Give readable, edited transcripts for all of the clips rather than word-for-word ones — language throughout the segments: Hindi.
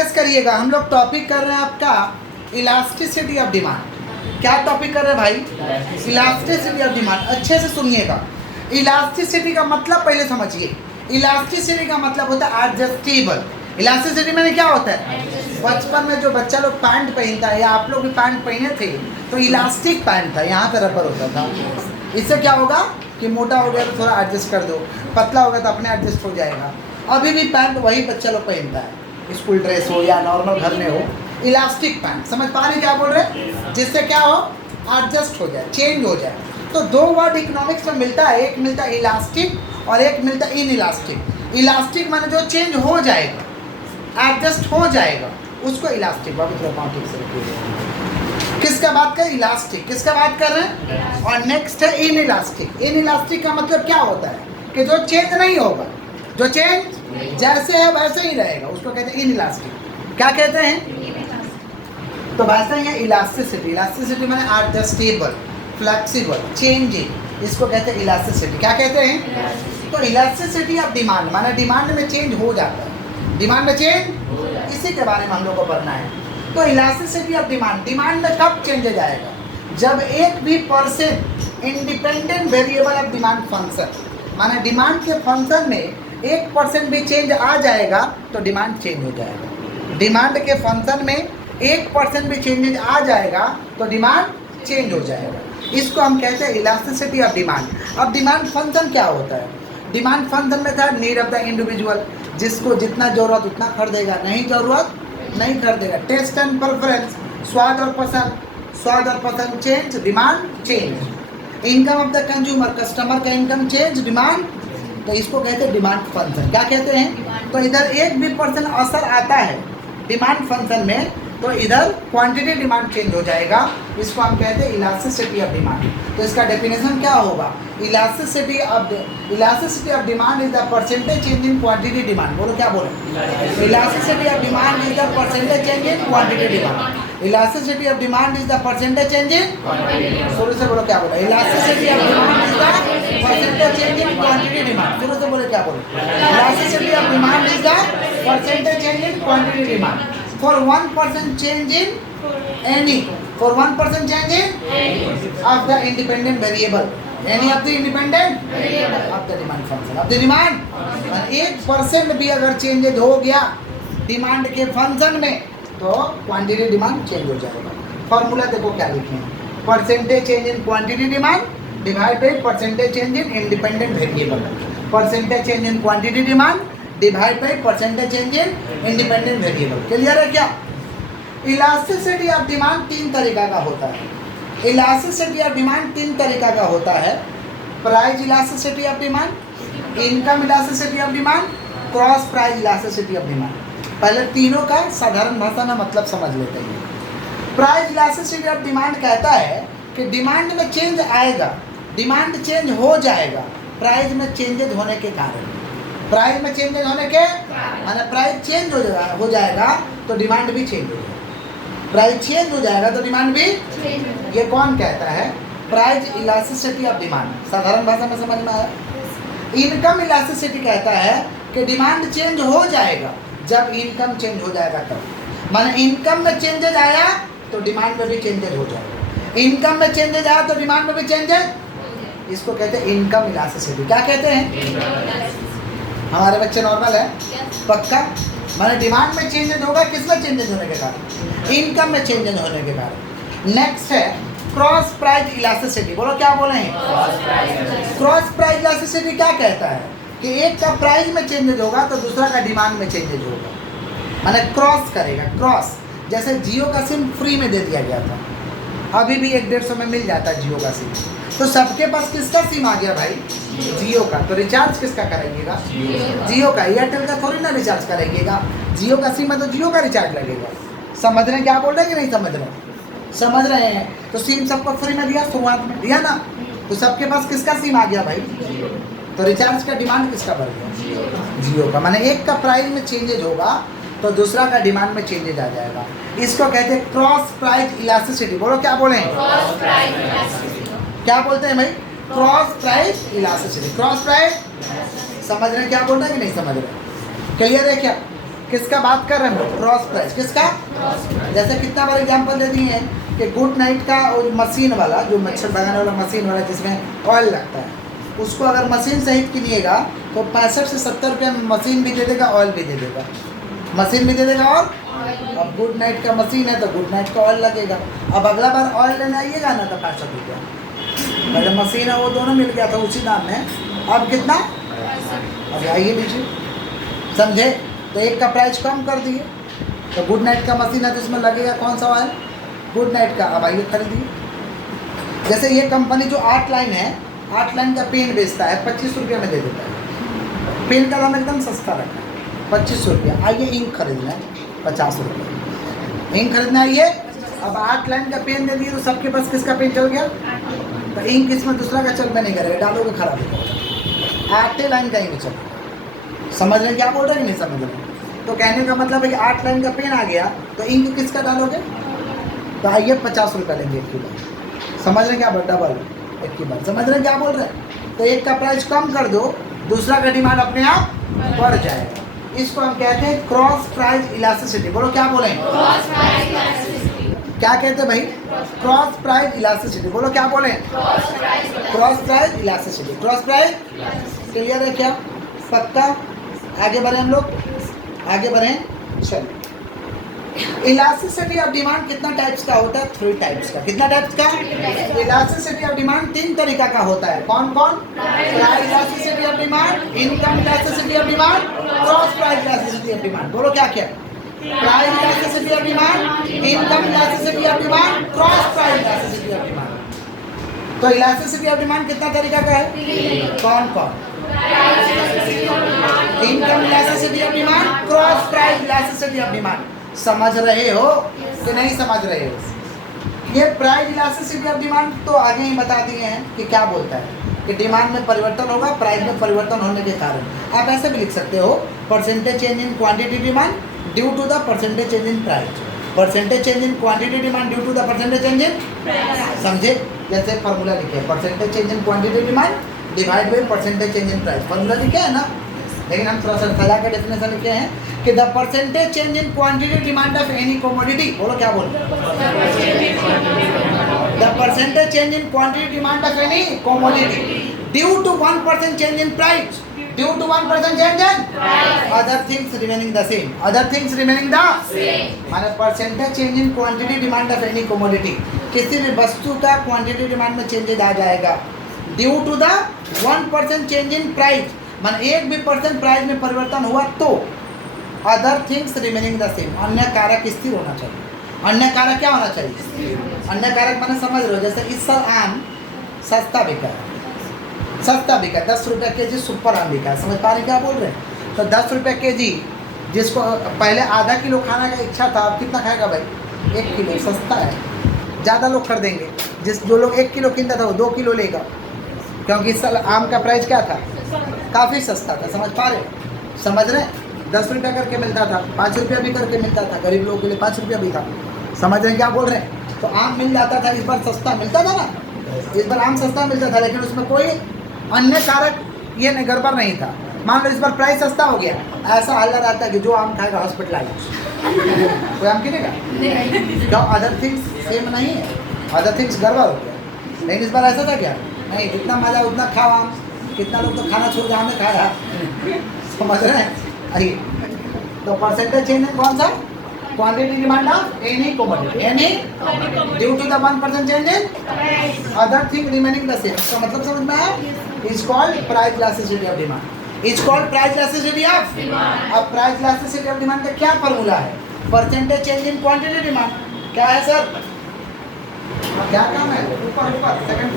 फोकस करिएगा। हम लोग टॉपिक कर रहे हैं आपका इलास्टिसिटी ऑफ डिमांड। क्या टॉपिक कर रहे हैं भाई? Elasticity of demand. अच्छे से सुनिएगा। इलास्टिसिटी का मतलब पहले समझिए। इलास्टिसिटी का मतलब होता है एडजस्टेबल। इलास्टिसिटी में क्या होता है? बचपन में जो बच्चा लोग पैंट पहनता है, या आप लोग भी पैंट पहने थे, तो इलास्टिक पैंट था, यहाँ पे रबर होता था। इससे क्या होगा कि मोटा हो गया तो थोड़ा एडजस्ट कर दो, पतला हो गया तो अपने एडजस्ट हो जाएगा। अभी भी पैंट वही बच्चा लोग पहनता है, स्कूल ड्रेस हो या नॉर्मल घर में हो, इलास्टिक पैंट। समझ पा रहे क्या बोल रहे? जिससे क्या हो, एडजस्ट हो जाए, चेंज हो जाए। तो दो वर्ड इकोनॉमिक्स में मिलता है, एक मिलता है इलास्टिक और एक मिलता है इन इलास्टिक। इलास्टिक माने जो चेंज हो जाएगा, एडजस्ट हो जाएगा, उसको इलास्टिक। किसका बात कर? इलास्टिक। किसका बात कर रहे हैं? और नेक्स्ट है इन इलास्टिक। इन इलास्टिक का मतलब क्या होता है कि जो चेंज नहीं होगा, जो चेंज जैसे है वैसे ही रहेगा, उसको कहते हैं इन इलास्टिक। क्या कहते हैं? तो वैसा ही है इलास्टिसिटी। इलास्टिसिटी माने एडजस्टेबल, फ्लेक्सिबल, चेंजिंग, इसको कहते हैं इलास्टिसिटी। क्या कहते हैं? तो इलास्टिसिटी ऑफ डिमांड माने डिमांड में चेंज हो जाता है, डिमांड में चेंज, इसी के बारे में हम लोग को पढ़ना है। तो इलास्टिसिटी ऑफ डिमांड, डिमांड में कब चेंजेज आएगा? जब एक भी percent independent variable of demand function, माने डिमांड के फंक्शन में 1% भी चेंज आ जाएगा तो डिमांड चेंज हो जाएगा। डिमांड के फंक्शन में 1% भी चेंजेज आ जाएगा तो डिमांड चेंज हो जाएगा। इसको हम कहते हैं इलास्टिसिटी ऑफ डिमांड। अब डिमांड फंक्शन क्या होता है? डिमांड फंक्शन में था नीड ऑफ द इंडिविजुअल, जिसको जितना ज़रूरत उतना खरीदेगा, नहीं ज़रूरत नहीं खरीदेगा। टेस्ट एंड प्रेफरेंस, स्वाद और पसंद, स्वाद और पसंद change, demand change. Income of the consumer, customer का इनकम चेंज, डिमांड। तो इसको कहते हैं डिमांड फंक्शन। क्या कहते हैं? तो इधर एक भी % असर आता है डिमांड फंक्शन में तो इधर क्वांटिटी डिमांड चेंज हो जाएगा। इसको हम कहते हैं इलास्टिसिटी ऑफ डिमांड। तो इसका डेफिनेशन क्या होगा? Elasticity of demand is the percentage change in quantity demand. बोलो क्या बोले? Elasticity of demand is the percentage change in quantity demand. Elasticity of demand is the percentage change इन, शुरू से बोलो क्या बोला? Elasticity of demand is the percentage change in quantity demand. शुरू से बोले क्या बोले? Elasticity of demand is the percentage change in quantity demand for 1% change in any, for 1% change in of the independent variable, any of the independent variable of the demand function, of the demand। 1% भी अगर चेंजेज हो गया डिमांड के फंक्शन में तो क्वांटिटी डिमांड चेंज हो जाएगा। फॉर्मूला देखो क्या लिखे हैं, percentage change in quantity demand divide by percentage change in independent variable. Percentage change in quantity demand divide by percentage change in independent variable. Clear है क्या? इलास्टिसिटी ऑफ डिमांड 3 तरीका का होता है। इलास्टिसिटी ऑफ डिमांड 3 तरीका का होता है। Price elasticity of demand, income elasticity of demand, cross price elasticity of demand. पहले तीनों का साधारण भाषा में मतलब समझ लेते हैं। प्राइस इलास्टिसिटी ऑफ डिमांड कहता है कि डिमांड में चेंज आएगा, डिमांड चेंज हो जाएगा प्राइस में चेंजेज होने के कारण। प्राइस में चेंजेज होने के माने प्राइस चेंज हो जाएगा तो डिमांड भी चेंज हो जाएगा। प्राइस चेंज हो जाएगा तो डिमांड भी चेंज। ये कौन कहता है? Price elasticity of demand. साधारण भाषा में समझ में आया? इनकम इलास्टिसिटी कहता है कि डिमांड चेंज हो जाएगा जब इनकम चेंज हो जाएगा तब। माने इनकम में चेंजेज आया तो डिमांड में भी चेंजेज हो जाएगा। इनकम में चेंजेज आया तो डिमांड में भी चेंजेज, इसको कहते हैं इनकम इलास्टिसिटी। क्या कहते हैं? हमारे बच्चे नॉर्मल है? पक्का? माने डिमांड में चेंजेज होगा, किसमें चेंजेज होने के कारण? इनकम में चेंजेज होने के कारण। नेक्स्ट है क्रॉस प्राइस इलास्टिसिटी। बोलो क्या बोले हैं? क्रॉस प्राइस इलास्टिसिटी क्या कहता है कि एक का प्राइस में चेंजेज होगा तो दूसरा का डिमांड में चेंजेज होगा, माने क्रॉस करेगा। क्रॉस जैसे जियो का सिम फ्री में दे दिया गया था, अभी भी 100-150 में मिल जाता है जियो का सिम। तो सबके पास किसका सिम आ गया भाई? जियो का। तो रिचार्ज किसका कराइएगा? जियो का। एयरटेल का थोड़ी ना रिचार्ज कराइएगा। जियो का सिम है तो जियो का रिचार्ज लगेगा। समझ रहे हैं क्या बोल रहे हैं कि नहीं समझ रहे? समझ रहे हैं। तो सिम सबको फ्री में दिया, शुरुआत में दिया ना, तो सबके पास किसका सिम आ गया भाई? तो रिचार्ज का डिमांड किसका बढ़ गया? जियो का। माने एक का प्राइस में चेंजेज होगा तो दूसरा का डिमांड में चेंजेज आ जाएगा। इसको कहते हैं क्रॉस प्राइस इलास्टिसिटी। बोलो क्या बोले? क्या बोलते हैं भाई? Cross price elasticity. Cross price समझ रहे हैं क्या बोल रहे हैं कि नहीं समझ रहे? क्लियर है क्या? किसका बात कर रहे हैं हम लोग? Cross price. किसका? जैसे कितना बार एग्जांपल दे दिए हैं कि गुड नाइट का मशीन वाला, जो मच्छर भगाने वाला मशीन वाला जिसमें ऑयल लगता है, उसको अगर मशीन सहित किनिएगा तो 65 से 70 रुपये में मशीन भी दे देगा, ऑयल भी दे देगा, मशीन भी दे देगा। और अब गुड नाइट का मशीन है तो गुड नाइट का ऑयल लगेगा। अब अगला बार ऑयल लेने आइएगा ना तो 65 रुपया, पहले मशीन है वो दोनों मिल गया था उसी दाम में, अब कितना? अब आइए लीजिए, समझे? तो एक का प्राइस कम कर दिए, तो गुड नाइट का मशीन है तो इसमें लगेगा कौन सा ऑयल? गुड नाइट का। अब आइए खरीदिए। जैसे ये कंपनी जो 8 लाइन है, 8 लाइन का पेन बेचता है, 25 रुपये में दे देता है। पेन का दाम एकदम सस्ता रखा है, 25 रुपया। आइए इंक खरीदना है 50 रुपये, इंक खरीदना आइए। अब 8 लाइन का पेन दे दिए तो सबके पास किसका पेन चल गया? तो इंक इसमें दूसरा का चलता नहीं करेगा, डालोगे खराब हो जाएगा। 8 लाइन का इंक चल, समझ रहे क्या बोल रहे हैं? नहीं समझ रहे? तो कहने का मतलब है कि 8 लाइन का पेन आ गया तो इंक किसका डालोगे? तो आइए 50 रुपये लेंगे 1 किलो। समझ रहे क्या? डबल 1 की बार। समझ रहे क्या बोल रहे हैं? तो एक का प्राइस कम कर दो, दूसरा का डिमांड अपने आप बढ़ जाएगा। इसको हम कहते हैं क्रॉस प्राइस इलास्टिसिटी। बोलो क्या बोलें? क्या कहते हैं भाई? Cross price elasticity. बोलो क्या बोलें? Cross price elasticity. Cross price clear है क्या? पक्का? आगे बढ़े हम लोग, आगे बढ़ें। चलो, इलास्टिसिटी ऑफ डिमांड कितना टाइप्स का होता है? 3 टाइप्स का। कितना टाइप्स का? इलास्टिसिटी ऑफ डिमांड 3 तरीका का होता है। कौन कौन? Price elasticity of demand, income elasticity of demand, cross price elasticity of demand. बोलो क्या क्या? Price elasticity of demand, income elasticity of demand, cross price elasticity of demand. तो इलास्टिसिटी ऑफ डिमांड कितना तरीका का है? कौन कौन? Income elasticity of demand, cross price elasticity of demand. समझ रहे हो कि नहीं समझ रहे हो? ये प्राइस इलास्टिसिटी ऑफ डिमांड तो आगे ही बता दिए हैं कि क्या बोलता है कि डिमांड में परिवर्तन होगा प्राइस में परिवर्तन होने के कारण। आप ऐसे भी लिख सकते हो, percentage change in quantity demand due to the percentage change in price. Percentage change in quantity demand due to the percentage change in, समझे? जैसे फॉर्मूला लिखे, percentage change in quantity demand divide by percentage change in price. Formula लिखे है ना, लेकिन हम थोड़ा सा सजा के डेफिनेशन लिखे हैं कि the percentage change in quantity demand of any commodity. बोलो क्या बोलो? The percentage change in quantity demand of any commodity due to 1% change in price, due to 1% change in other things remaining the same. Other things remaining the same माने percentage change in quantity demand of any commodity, किसी भी वस्तु का क्वांटिटी डिमांड में चेंजेस आ जाएगा due to the 1% change in price, मान 1 भी % प्राइस में परिवर्तन हुआ तो other things remaining the same, अन्य कारक स्थिर होना चाहिए। अन्य कारक क्या होना चाहिए? अन्य कारक मैंने समझ रहे हो, जैसे इस साल आम सस्ता बिका, सस्ता बिका, 10 रुपये के जी सुपर आम बिका। समझ पा रहे क्या बोल रहे हैं? तो 10 रुपये के जी, जिसको पहले आधा किलो खाने का इच्छा था, अब कितना खाएगा भाई? 1 किलो। सस्ता है, ज़्यादा लोग खरीदेंगे। जो लोग 1 किलो कीनता था वो 2 किलो लेगा, क्योंकि इस साल आम का प्राइस क्या था? काफ़ी सस्ता था। समझ पा रहे? समझ रहे? 10 रुपया करके मिलता था, 5 रुपया भी करके मिलता था, गरीब लोगों के लिए 5 रुपया भी था। समझ रहे क्या बोल रहे हैं? तो आम मिल जाता था, इस बार सस्ता मिलता था ना, इस बार आम सस्ता मिलता था, लेकिन उसमें कोई अन्य कारक ये नहीं, गड़बड़ नहीं था। मान लो इस बार प्राइस सस्ता हो गया, ऐसा हल्ला रहता है कि जो आम खाएगा हॉस्पिटलाइज। कोई आम गिनेगा? क्यों? अदर थिंग्स सेम नहीं है, अदर थिंग्स गड़बड़ हो गया। लेकिन इस बार ऐसा था क्या? नहीं, जितना मजा उतना खाओ आम। कितना लोग तो खाना छोड़ के आम खाया। समझ रहे हैं? आइए, तो परसेंटेज चेंज है कौन सा? Quantity demand of any commodity, any due to the 1% change in other thing remaining the same. इसका मतलब समझ में आया? Is called price elasticity of demand, is called price elasticity of demand. अब प्राइस इलास्टिसिटी ऑफ डिमांड का क्या फॉर्मूला है? Percentage change in quantity demand. क्या है सर? क्या काम है? ऊपर ऊपर second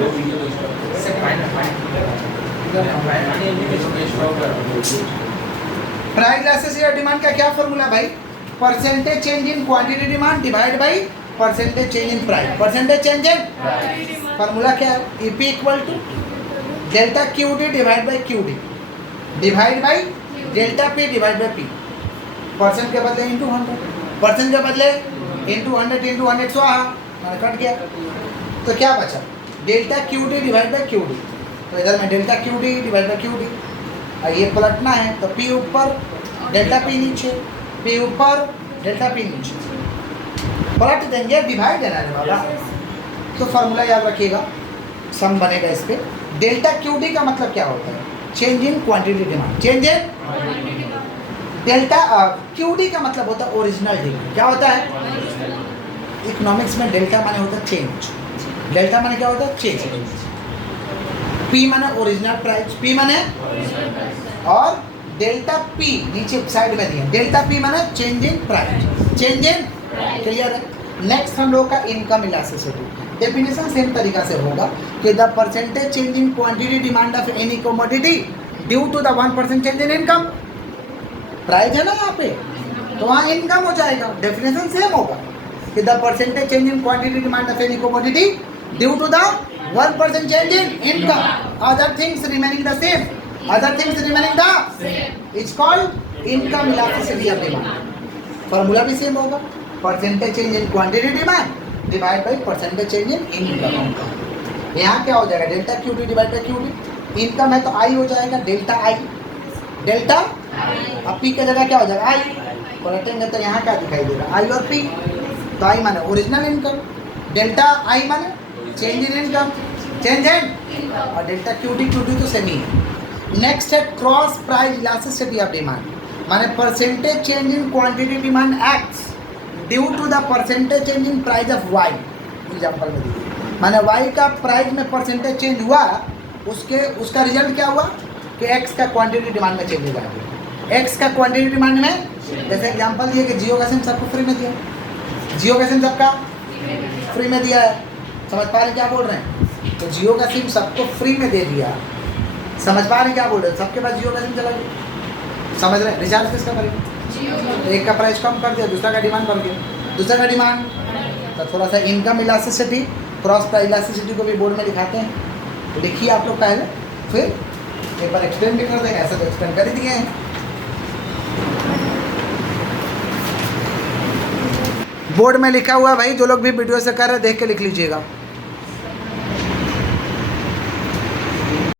price elasticity of demand का क्या फॉर्मूला भाई? Percentage change in quantity demand divide by percentage change in price. Percentage change in formula क्या है? EP equal to delta QD divide by QD divide by delta P divide by P. Percent के बदले इंटू 100, परसेंट के बदले इंटू 100 स्वाहा, कट गया। तो क्या बचा? Delta QD divide by QD. तो इधर में delta QD divide by QD, ये पलटना है तो पी ऊपर डेल्टा पी नीचे, P ऊपर, डेल्टा P नीचे, पलट देंगे, डिवाइड देना है वाला। तो फार्मूला याद रखिएगा, सम बनेगा इस पे। डेल्टा QD का मतलब क्या होता है? Change in quantity demand, change in delta QD का मतलब होता है ओरिजिनल डिमांड। क्या होता है? इकोनॉमिक्स में डेल्टा माने होता है चेंज, डेल्टा माने क्या होता है? चेंज। P माने ओरिजिनल प्राइस, P माने, और डेल्टा P नीचे साइड में दिया, डेल्टा P माने change in price, change in, clear है? नेक्स्ट हम लोग का इनकम इलास्टिसिटी, डेफिनेशन सेम तरीका से होगा कि the percentage change in quantity demand of any commodity due to the 1% change in income. Price है ना यहाँ पे, तो वहाँ इनकम हो जाएगा। डेफिनेशन सेम होगा कि the percentage change in quantity demand of any commodity due to the 1% change in income, other things remaining the same, other things remaining the it's called income elasticity of demand. Formula भी सेम होगा, percentage change in quantity demand divide by percentage change in income. यहाँ क्या हो जाएगा? Delta QD divide by QD। Income है तो I हो जाएगा, डेल्टा I, डेल्टा, अब P की जगह क्या हो जाएगा? I, पलटेंगे तो यहाँ क्या दिखाई देगा? I और P। तो I माने ओरिजिनल इनकम, डेल्टा I माने change in income, change in, और डेल्टा QD तो सेम ही है। नेक्स्ट है cross price elasticity of demand, माने percentage change in quantity demand X due to the percentage change in price of Y। Example में दीजिए, माने Y का प्राइस में परसेंटेज चेंज हुआ, उसका रिजल्ट क्या हुआ कि X का क्वांटिटी डिमांड में चेंज हो जाएगा। X का क्वांटिटी डिमांड में, जैसे एग्जांपल दिए कि जियो का सिम सबको फ्री में दिया, जियो का सिम सबका फ्री में दिया है, समझ पा रहे क्या बोल रहे हैं? तो जियो का सिम सबको फ्री में दे दिया, समझ पा रहे क्या बोल रहे हैं? सबके पास जियो का सिम चला गया, समझ रहे? रिचार्ज किसका करेंगे? एक का प्राइस कम कर दिया, दूसरा का डिमांड बढ़ गया, दूसरा का डिमांड, तो थोड़ा सा income elasticity, cross price elasticity को भी बोर्ड में दिखाते हैं। लिखिए आप लोग पहले, फिर एक बार एक्सप्लेन भी कर देंगे, ऐसा तो एक्सप्लेन कर ही दिए हैं। बोर्ड में लिखा हुआ है भाई, जो लोग भी वीडियो से कर रहे हैं देख के लिख लीजिएगा।